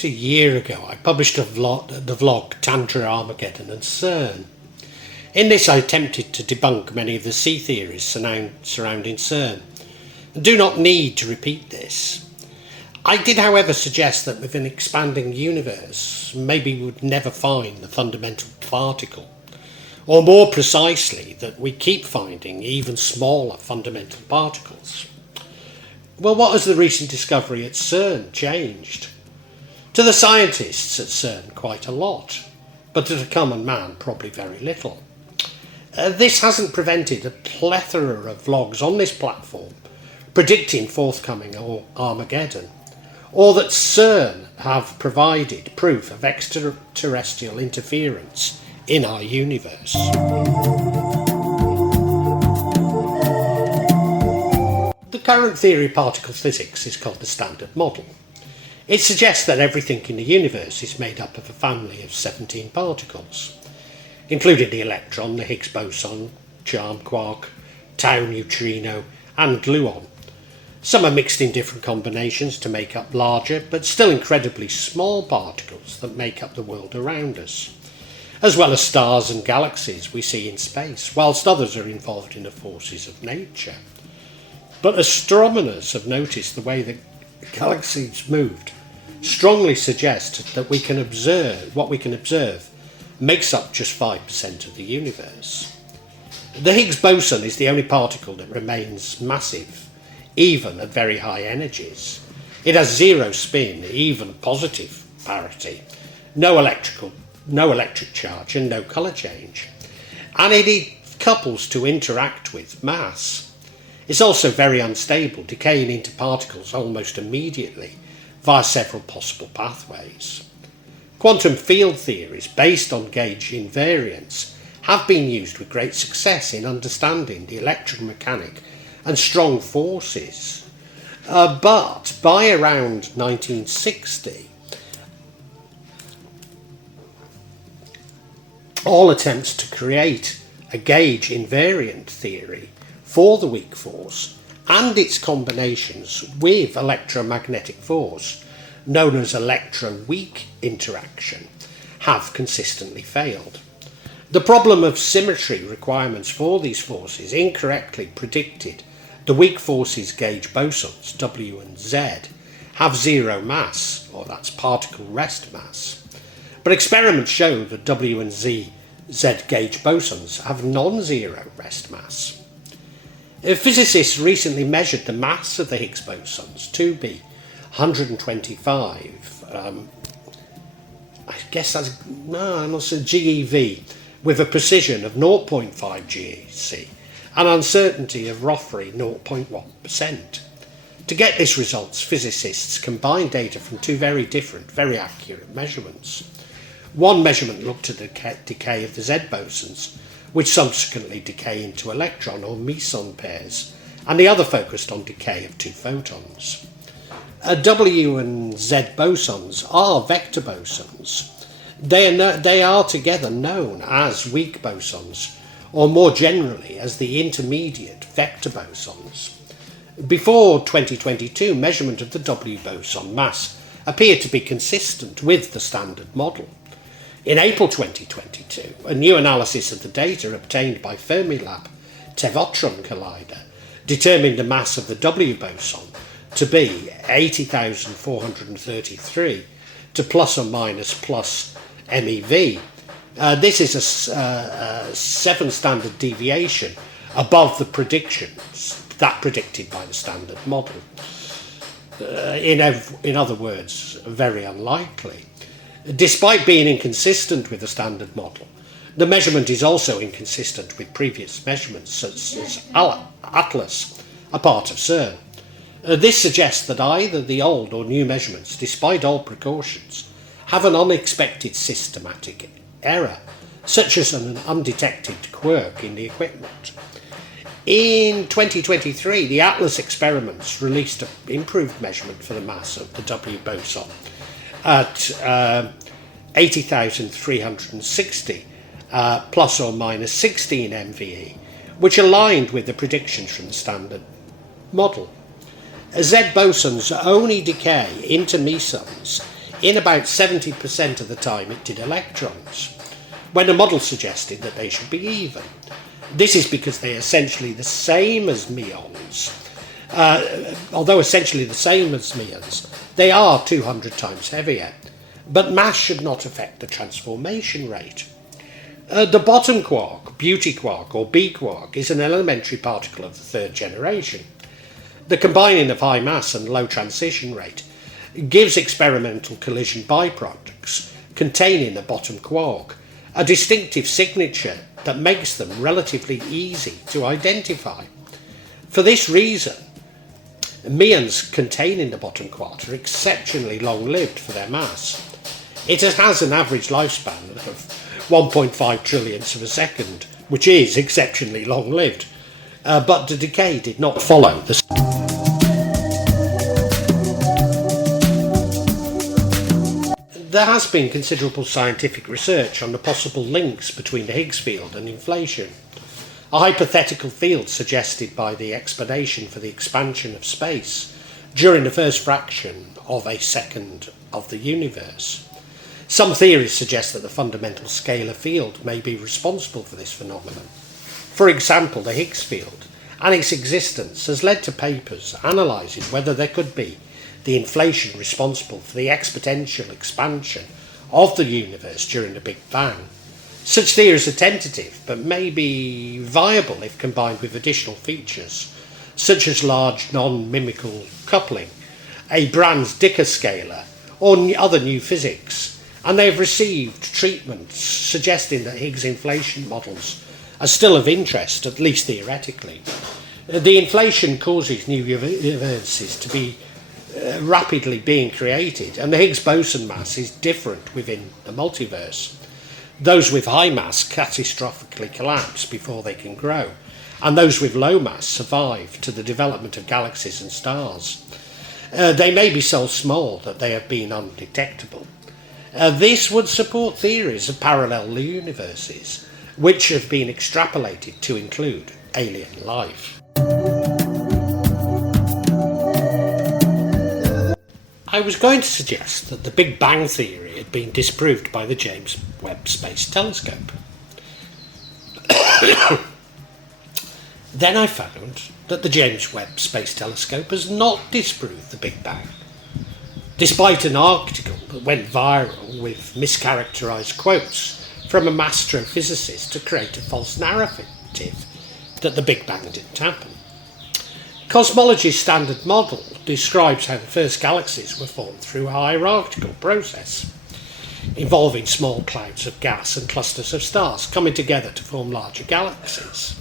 about a year ago, I published the vlog Tantra, Armageddon and CERN. In this I attempted to debunk many of the C theories surrounding CERN, and do not need to repeat this. I did, however, suggest that with an expanding universe, maybe we would never find the fundamental particle, or more precisely, that we keep finding even smaller fundamental particles. Well, what has the recent discovery at CERN changed? To the scientists at CERN, quite a lot, but to the common man, probably very little. This hasn't prevented a plethora of vlogs on this platform predicting forthcoming Armageddon, or that CERN have provided proof of extraterrestrial interference in our universe. The current theory of particle physics is called the Standard Model. It suggests that everything in the universe is made up of a family of 17 particles, including the electron, the Higgs boson, charm quark, tau neutrino and gluon. Some are mixed in different combinations to make up larger but still incredibly small particles that make up the world around us, as well as stars and galaxies we see in space, whilst others are involved in the forces of nature. But astronomers have noticed the way the galaxies moved strongly suggest that what we can observe makes up just 5% of the universe. The Higgs boson is the only particle that remains massive, even at very high energies. It has zero spin, even positive parity, no electric charge and no colour change. And it couples to interact with mass. It's also very unstable, decaying into particles almost immediately via several possible pathways. Quantum field theories based on gauge invariance have been used with great success in understanding the electromechanic and strong forces. But by around 1960, all attempts to create a gauge invariant theory for the weak force and its combinations with electromagnetic force, known as electro-weak interaction, have consistently failed. The problem of symmetry requirements for these forces incorrectly predicted the weak forces gauge bosons, W and Z, have zero mass, or that's particle rest mass. But experiments show that W and Z gauge bosons have non-zero rest mass. Physicists recently measured the mass of the Higgs bosons to be 125, I guess that's GeV, with a precision of 0.5 GeC, an uncertainty of roughly 0.1%. To get these results, physicists combined data from two very different, very accurate measurements. One measurement looked at the decay of the Z bosons, which subsequently decay into electron or meson pairs, and the other focused on decay of two photons. W and Z bosons are vector bosons. They are together known as weak bosons, or more generally as the intermediate vector bosons. Before 2022, measurement of the W boson mass appeared to be consistent with the Standard Model. In April 2022, a new analysis of the data obtained by Fermilab Tevatron collider determined the mass of the W boson to be 80,433 to plus or minus plus MeV. This is a 7 standard deviation above the predictions that predicted by the Standard Model. In other words, very unlikely. Despite being inconsistent with the Standard Model, the measurement is also inconsistent with previous measurements such as Atlas, a part of CERN. This suggests that either the old or new measurements, despite all precautions, have an unexpected systematic error, such as an undetected quirk in the equipment. In 2023, the Atlas experiments released an improved measurement for the mass of the W boson at 80,360 plus or minus 16 MeV, which aligned with the predictions from the Standard Model. Z bosons only decay into mesons in about 70% of the time it did electrons, when a model suggested that they should be even. This is because they are essentially the same as muons. Although essentially the same as muons, they are 200 times heavier, but mass should not affect the transformation rate. The bottom quark, beauty quark or B quark, is an elementary particle of the third generation. The combining of high mass and low transition rate gives experimental collision byproducts containing the bottom quark a distinctive signature that makes them relatively easy to identify. For this reason, muons containing the bottom quark are exceptionally long-lived for their mass. It has an average lifespan of 1.5 trillionths of a second, which is exceptionally long-lived, but the decay did not follow the There has been considerable scientific research on the possible links between the Higgs field and inflation, a hypothetical field suggested by the explanation for the expansion of space during the first fraction of a second of the universe. Some theories suggest that the fundamental scalar field may be responsible for this phenomenon. For example, the Higgs field and its existence has led to papers analysing whether there could be the inflation responsible for the exponential expansion of the universe during the Big Bang. Such theories are tentative, but may be viable if combined with additional features, such as large non-mimical coupling, a Brans-Dicker scalar, or other new physics, and they have received treatments suggesting that Higgs inflation models are still of interest, at least theoretically. The inflation causes new universes to be rapidly being created, and the Higgs boson mass is different within the multiverse. Those with high mass catastrophically collapse before they can grow, and those with low mass survive to the development of galaxies and stars. They may be so small that they have been undetectable. This would support theories of parallel universes, which have been extrapolated to include alien life. I was going to suggest that the Big Bang theory had been disproved by the James Webb Space Telescope. Then I found that the James Webb Space Telescope has not disproved the Big Bang, despite an article that went viral with mischaracterised quotes from a astrophysicist to create a false narrative that the Big Bang didn't happen. Cosmology's standard model describes how the first galaxies were formed through a hierarchical process, involving small clouds of gas and clusters of stars coming together to form larger galaxies.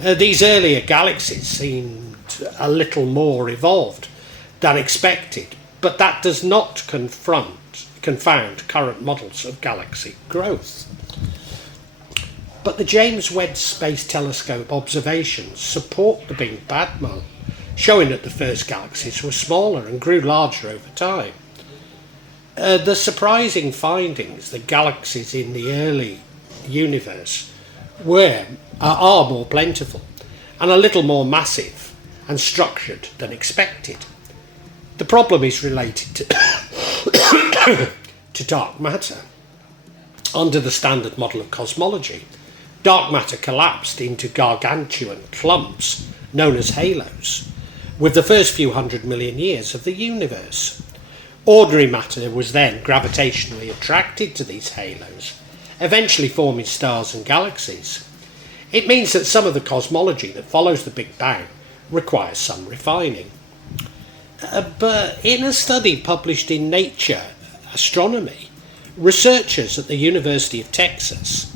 These earlier galaxies seemed a little more evolved than expected, but that does not confound current models of galaxy growth. But the James Webb Space Telescope observations support the Big Bang model, showing that the first galaxies were smaller and grew larger over time. The surprising findings that galaxies in the early universe are more plentiful and a little more massive and structured than expected. The problem is related to dark matter. Under the standard model of cosmology, dark matter collapsed into gargantuan clumps known as halos with the first few 100 million years of the universe. Ordinary matter was then gravitationally attracted to these halos, eventually forming stars and galaxies. It means that some of the cosmology that follows the Big Bang requires some refining. But in a study published in Nature Astronomy, researchers at the University of Texas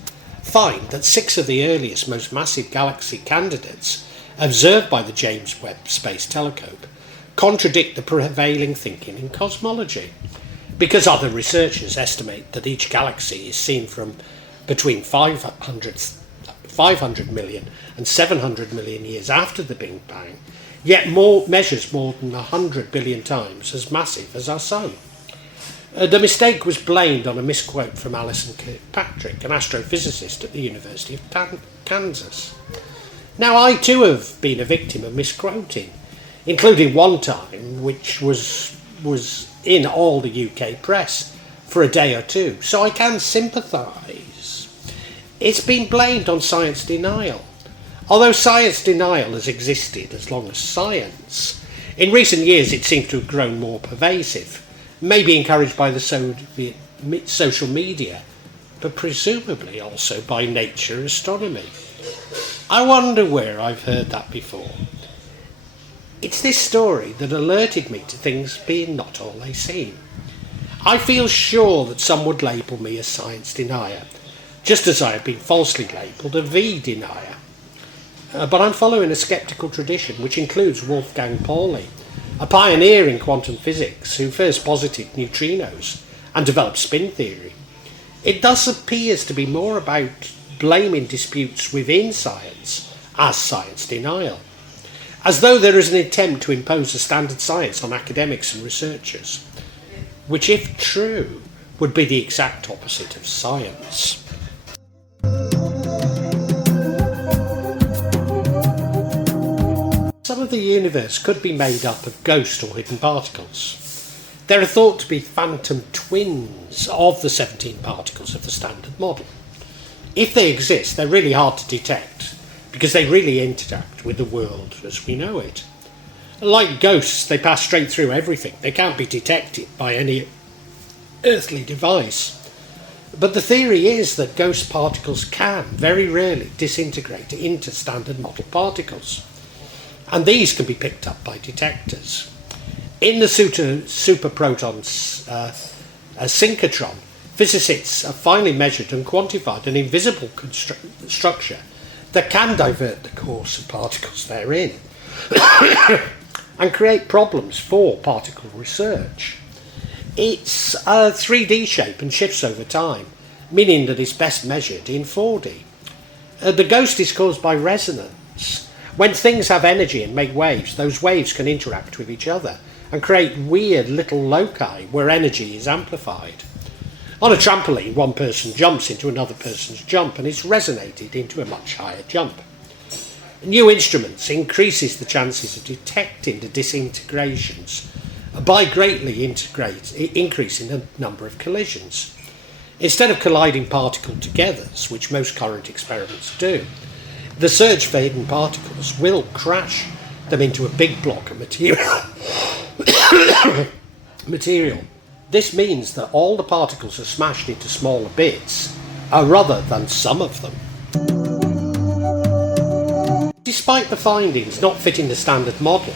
find that 6 of the earliest, most massive galaxy candidates observed by the James Webb Space Telescope contradict the prevailing thinking in cosmology, because other researchers estimate that each galaxy is seen from between 500 million and 700 million years after the Big Bang, yet measures more than 100 billion times as massive as our Sun. The mistake was blamed on a misquote from Alison Kirkpatrick, an astrophysicist at the University of Kansas. Now, I too have been a victim of misquoting, including one time which was in all the UK press for a day or two, so I can sympathise. It's been blamed on science denial. Although science denial has existed as long as science, in recent years it seems to have grown more pervasive, maybe encouraged by the social media, but presumably also by nature astronomy. I wonder where I've heard that before. It's this story that alerted me to things being not all they seem. I feel sure that some would label me a science denier, just as I have been falsely labelled a V denier. But I'm following a sceptical tradition which includes Wolfgang Pauli, a pioneer in quantum physics who first posited neutrinos and developed spin theory. It thus appears to be more about blaming disputes within science as science denial, as though there is an attempt to impose a standard science on academics and researchers, which, if true, would be the exact opposite of science. Some of the universe could be made up of ghost or hidden particles. There are thought to be phantom twins of the 17 particles of the standard model. If they exist, they're really hard to detect because they really interact with the world as we know it. Like ghosts, they pass straight through everything. They can't be detected by any earthly device. But the theory is that ghost particles can, very rarely, disintegrate into standard model particles. And these can be picked up by detectors. In the superproton synchrotron, physicists have finally measured and quantified an invisible structure that can divert the course of particles therein and create problems for particle research. It's a 3D shape and shifts over time, meaning that it's best measured in 4D. The ghost is caused by resonance. When things have energy and make waves, those waves can interact with each other and create weird little loci where energy is amplified. On a trampoline, one person jumps into another person's jump and it's resonated into a much higher jump. New instruments increases the chances of detecting the disintegrations by greatly increasing the number of collisions. Instead of colliding particle togethers, which most current experiments do, the search for hidden particles will crash them into a big block of material. This means that all the particles are smashed into smaller bits, rather than some of them. Despite the findings not fitting the standard model,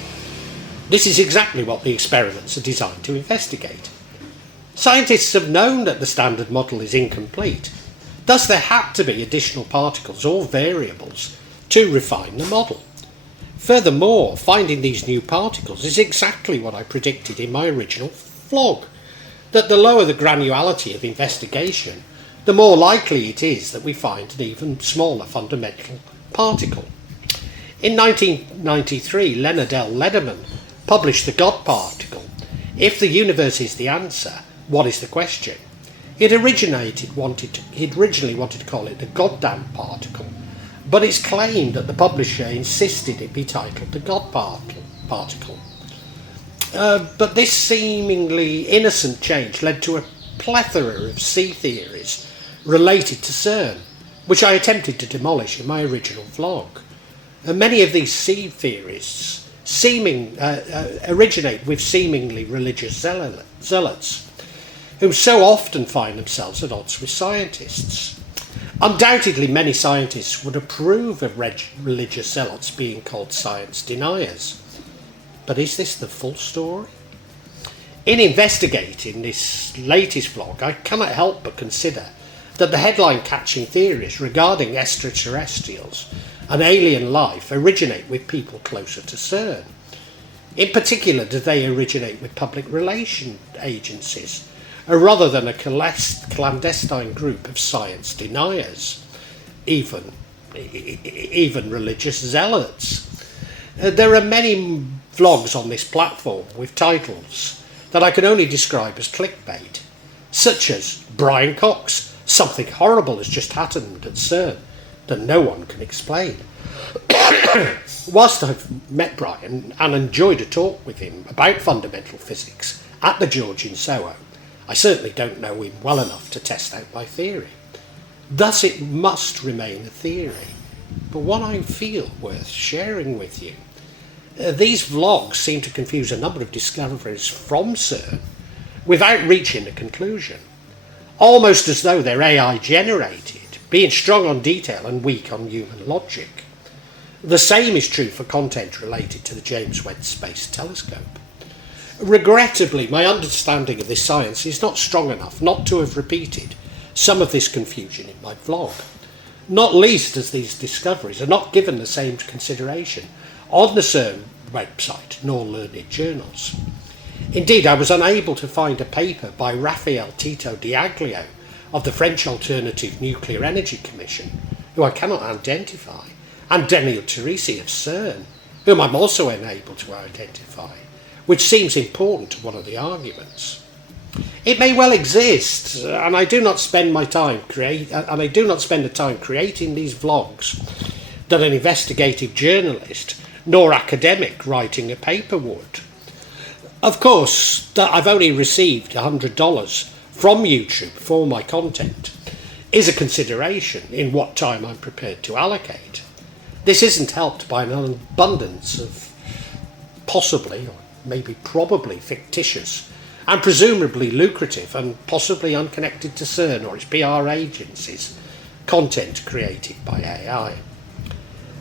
this is exactly what the experiments are designed to investigate. Scientists have known that the standard model is incomplete. Thus there had to be additional particles or variables to refine the model. Furthermore, finding these new particles is exactly what I predicted in my original vlog, that the lower the granularity of investigation, the more likely it is that we find an even smaller fundamental particle. In 1993, Leonard L. Lederman published The God Particle. If the universe is the answer, what is the question? He'd originally wanted to call it the goddamn particle, but it's claimed that the publisher insisted it be titled the God Particle. But this seemingly innocent change led to a plethora of sea theories related to CERN, which I attempted to demolish in my original vlog. Many of these sea theories originate with seemingly religious zealots, who so often find themselves at odds with scientists. Undoubtedly, many scientists would approve of religious zealots being called science deniers. But is this the full story? In investigating this latest vlog, I cannot help but consider that the headline-catching theories regarding extraterrestrials and alien life originate with people closer to CERN. In particular, do they originate with public relations agencies, rather than a clandestine group of science deniers, even religious zealots? There are many vlogs on this platform with titles that I can only describe as clickbait, such as Brian Cox, something horrible has just happened at CERN that no one can explain. Whilst I've met Brian and enjoyed a talk with him about fundamental physics at the George in Soho, I certainly don't know him well enough to test out my theory. Thus it must remain a theory, but one I feel worth sharing with you. These vlogs seem to confuse a number of discoveries from CERN without reaching a conclusion, almost as though they're AI generated, being strong on detail and weak on human logic. The same is true for content related to the James Webb Space Telescope. Regrettably, my understanding of this science is not strong enough not to have repeated some of this confusion in my vlog, not least as these discoveries are not given the same consideration on the CERN website nor learned journals. Indeed, I was unable to find a paper by Raphael Tito Diaglio of the French Alternative Nuclear Energy Commission, who I cannot identify, and Daniel Teresi of CERN, whom I'm also unable to identify, which seems important to one of the arguments. It may well exist, and I do not spend the time creating these vlogs that an investigative journalist nor academic writing a paper would. Of course, that I've only received $100 from YouTube for my content is a consideration in what time I'm prepared to allocate. This isn't helped by an abundance of possibly, or maybe probably, fictitious and presumably lucrative and possibly unconnected to CERN or its PR agencies content created by AI.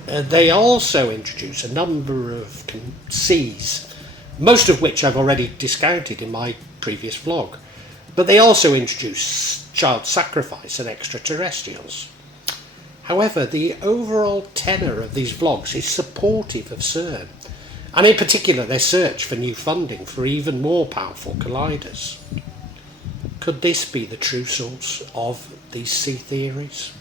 They also introduce a number of conceits, most of which I've already discounted in my previous vlog, but they also introduce child sacrifice and extraterrestrials. However, the overall tenor of these vlogs is supportive of CERN, and in particular their search for new funding for even more powerful colliders. Could this be the true source of these sea theories?